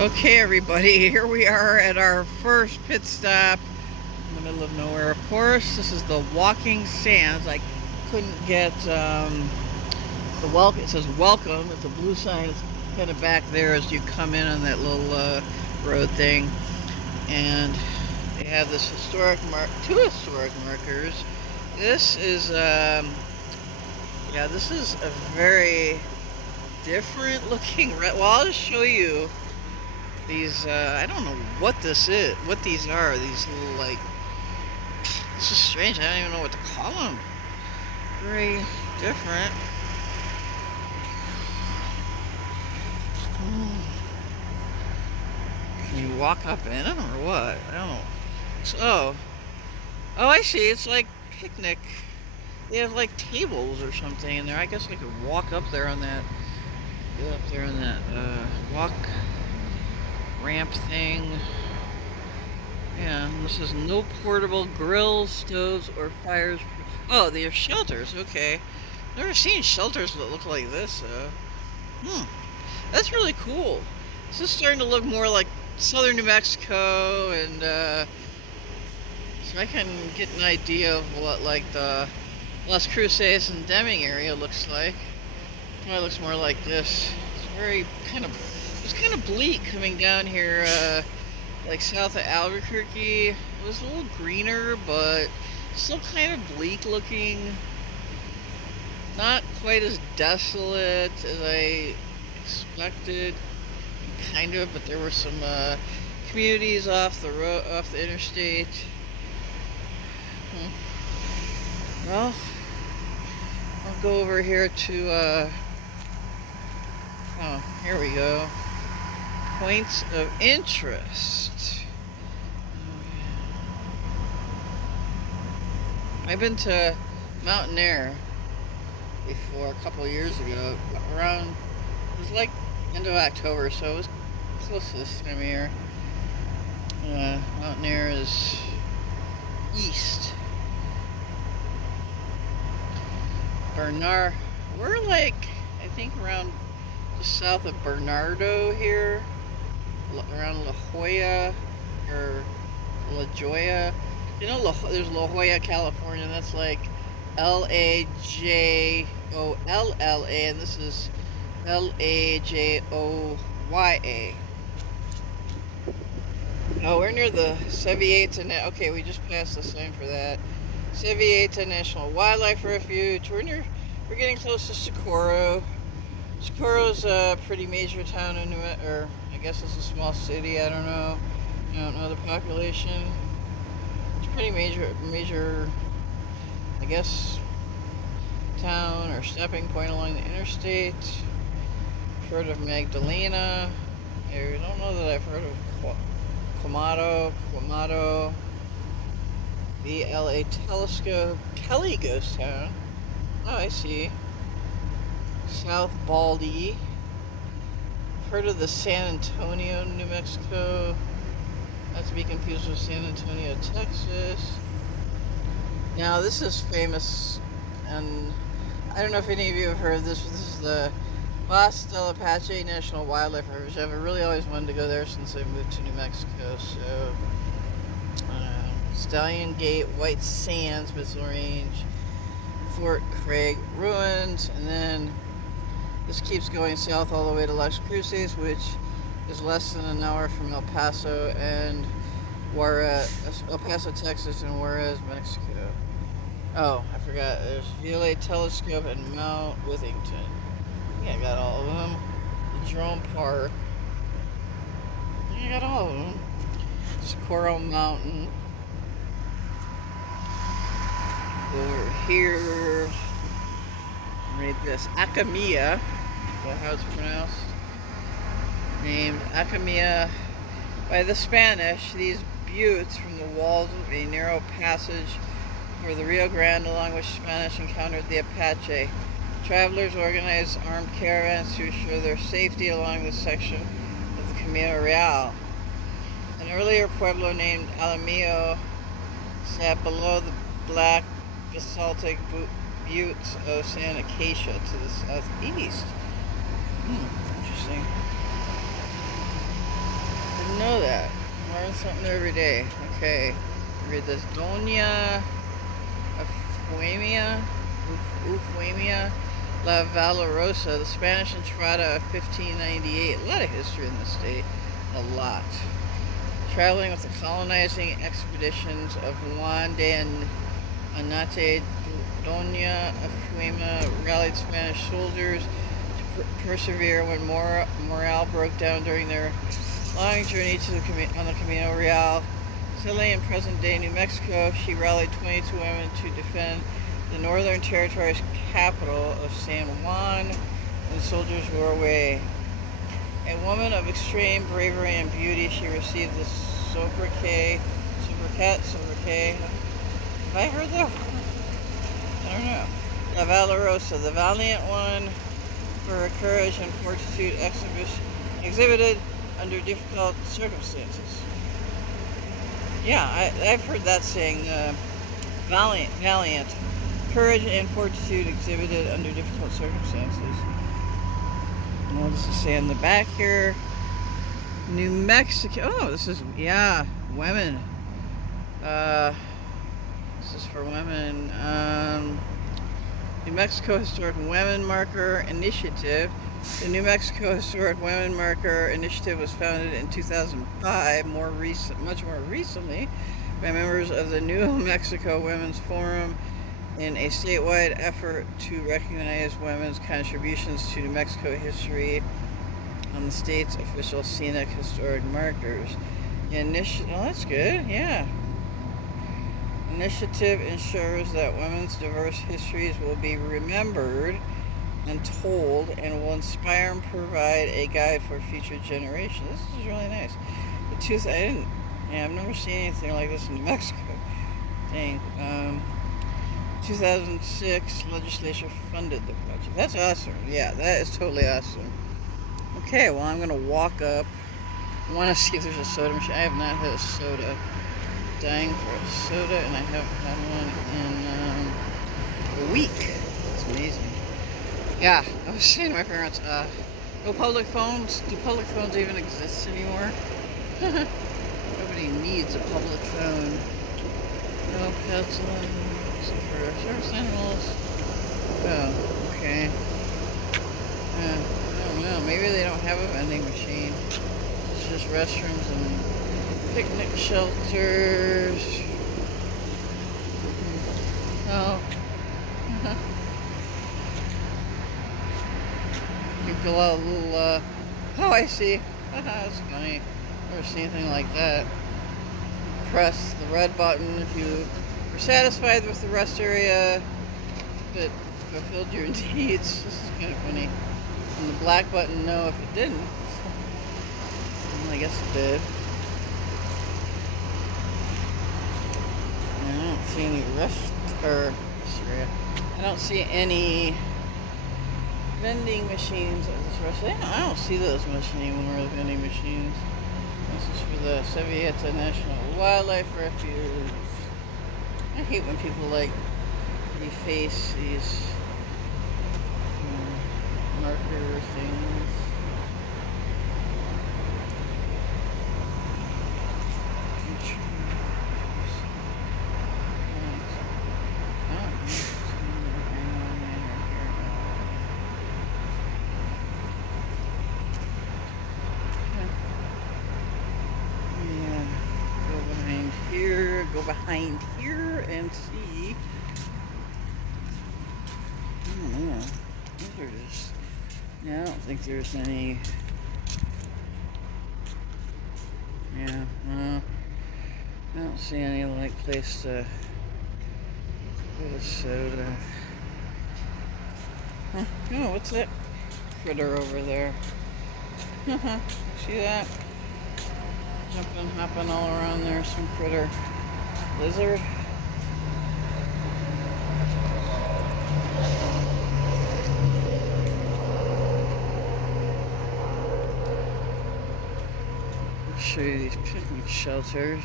Okay, everybody, here we are at our first pit stop in the middle of nowhere. Of course, this is the walking sands. I couldn't get the welcome. It says welcome. It's a blue sign. It's kind of back there as you come in on that little road thing. And they have this two historic markers. This is, this is a very different looking, well, I'll just show you. These, I don't know what this is, what these are. These little, like, this is strange. I don't even know what to call them. Very different. Can you walk up in them or what? I don't know. So, oh, I see. It's like picnic. They have like tables or something in there. I guess I could walk up there on that. Get up there on that walk ramp thing. Yeah, this is no portable grills, stoves, or fires. Oh, they are shelters. Okay, never seen shelters that look like this. That's really cool. This is starting to look more like southern New Mexico, and so I can get an idea of what like the Las Cruces and Deming area looks like. Probably looks more like this. It's very it's kind of bleak coming down here, like south of Albuquerque. It was a little greener, but still kind of bleak looking. Not quite as desolate as I expected, kind of, but there were some communities off the interstate. Well, I'll go over here to, oh, here we go. Points of interest. I've been to Mountain Air before a couple of years ago, around, it was like end of October, so it was close to this time of year. Mountain Air is east. Bernard, we're like, I think around just south of Bernardo here, around La Jolla, or La Jolla. You know, there's La Jolla, California, and that's like Lajolla, and this is Lajoya. Oh, we're near the Sevilleta. Okay, we just passed the sign for that. Sevilleta National Wildlife Refuge. We're getting close to Socorro. Socorro's a pretty major town in or I guess it's a small city. I don't know. I don't know the population. It's a pretty major, I guess, town or stepping point along the interstate. I've heard of Magdalena. I don't know that I've heard of Quamato, VLA Telescope, Kelly Ghost Town. Oh, I see. South Baldy. Heard of the San Antonio, New Mexico. Not to be confused with San Antonio, Texas. Now, this is famous, and I don't know if any of you have heard of this, but this is the Bosque del Apache National Wildlife Refuge. I've really always wanted to go there since I moved to New Mexico, so Stallion Gate, White Sands, Missile Range, Fort Craig Ruins, and then this keeps going south all the way to Las Cruces, which is less than an hour from El Paso, Texas, and Juarez, Mexico. Oh, I forgot. There's VLA Telescope and Mount Withington. Yeah, I got all of them. The Jerome Park. Yeah, I got all of them. Socorro Mountain. Over here, read this. Acamia. Is that how it's pronounced? Named Acamia by the Spanish. These buttes from the walls of a narrow passage for the Rio Grande, along which Spanish encountered the Apache. Travelers organized armed caravans to ensure their safety along this section of the Camino Real. An earlier pueblo named Alamillo sat below the black basaltic buttes of San Acacia to the southeast. Interesting. know that. Learn something new every day. Okay. Read this. Doña Eufemia, Eufemia La Valorosa, the Spanish Entrada of 1598. A lot of history in this state. A lot. Traveling with the colonizing expeditions of Juan de Anate, Doña Eufemia rallied Spanish soldiers to persevere when morale broke down during their long journey on the Camino Real. Settling in present-day New Mexico, she rallied 22 women to defend the Northern Territory's capital of San Juan when the soldiers were away. A woman of extreme bravery and beauty, she received the sobriquet. Have I heard that? I don't know. La Valorosa, the valiant one, for her courage and fortitude exhibited under difficult circumstances. Yeah, I've heard that saying, valiant, courage and fortitude exhibited under difficult circumstances. What does it say on the back here? New Mexico. Oh, this is, yeah, women. This is for women. New Mexico Historic Women Marker Initiative. The New Mexico Historic Women Marker Initiative was founded in 2005, much more recently, by members of the New Mexico Women's Forum in a statewide effort to recognize women's contributions to New Mexico history on the state's official scenic historic markers. Oh, that's good, yeah. Initiative ensures that women's diverse histories will be remembered and told, and will inspire and provide a guide for future generations. This is really nice. I've never seen anything like this in New Mexico. Dang. 2006 legislature funded the project. That's awesome. Yeah, that is totally awesome. Okay, well, I'm gonna walk up. I want to see if there's a soda machine. I have not had a soda. Dying for a soda, and I haven't had one in a week. That's amazing. Yeah, I was saying to my parents, no public phones. Do public phones even exist anymore? Nobody needs a public phone. No pets allowed, except for service animals. Oh, okay. I don't know. Maybe they don't have a vending machine. It's just restrooms and picnic shelters. Oh. You can fill out a little, oh, I see. That's funny. Never seen anything like that. Press the red button if you were satisfied with the rest area that fulfilled your needs. This is kind of funny. And the black button, no, if it didn't. Well, I guess it did. And I don't see any I don't see any vending machines at this restaurant. I don't see those much anymore, the vending machines. This is for the Sevilleta Wildlife Refuge. I hate when people deface these marker things. Go behind here and see. Oh yeah, these are just. Yeah, I don't think there's any. Yeah, I don't see any place to put a soda. Huh? Oh, what's that critter over there? See that? Hopping all around there, some critter. Lizard. I'll show you these picnic shelters.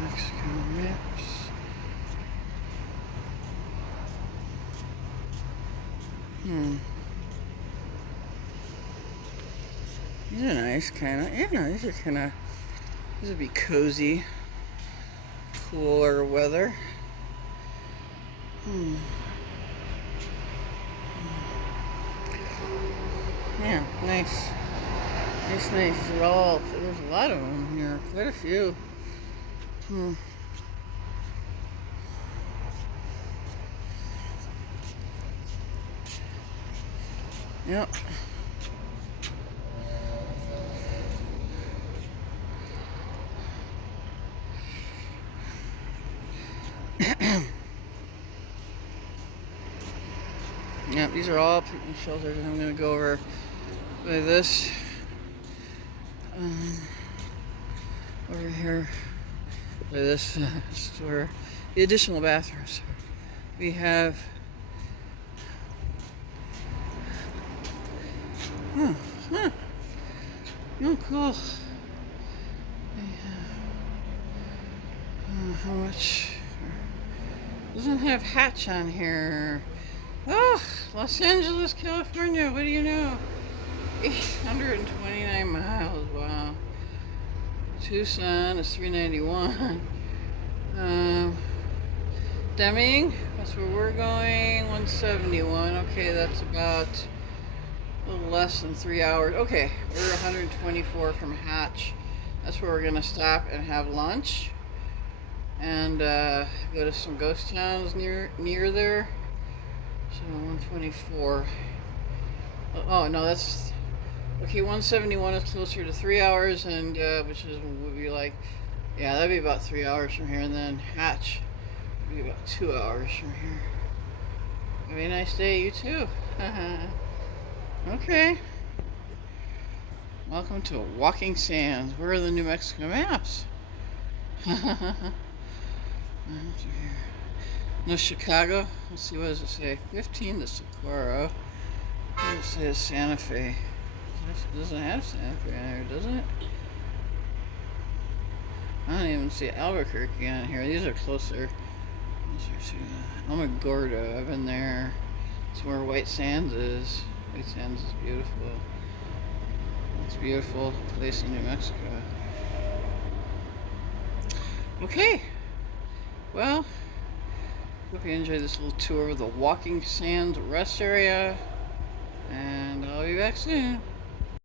Mexico maps. Hmm. These are nice, kind of. Yeah, these are kind of. These would be cozy, cooler weather. Hmm. Yeah, nice. Nice, nice. They're all. There's a lot of them here. Quite a few. Hmm. Yep. Yep, these are all picnic shelters, and I'm going to go over by this. Over here by this store. The additional bathrooms. We have. Huh. Huh. Oh, cool. How much? Doesn't have hatch on here. Oh, Los Angeles, California. What do you know? 829 miles. Wow. Tucson is 391. Deming, that's where we're going. 171. Okay, that's about a little less than 3 hours. Okay, we're 124 from Hatch. That's where we're gonna stop and have lunch, and go to some ghost towns near there. So 124. Oh no, that's okay. 171 is closer to 3 hours, and which is would be like, yeah, that'd be about 3 hours from here, and then Hatch would be about 2 hours from here. Have a nice day, you too. Okay. Welcome to Walking Sands. Where are the New Mexico maps? No, Chicago. Let's see, what does it say? 15 to Socorro. It says Santa Fe. It doesn't have Santa Fe on here, doesn't it? I don't even see Albuquerque on here. These are closer. Alamogordo. I've been there. It's where White Sands is. White Sands is beautiful. It's a beautiful place in New Mexico. Okay. Well, hope you enjoyed this little tour of the Walking Sands rest area. And I'll be back soon.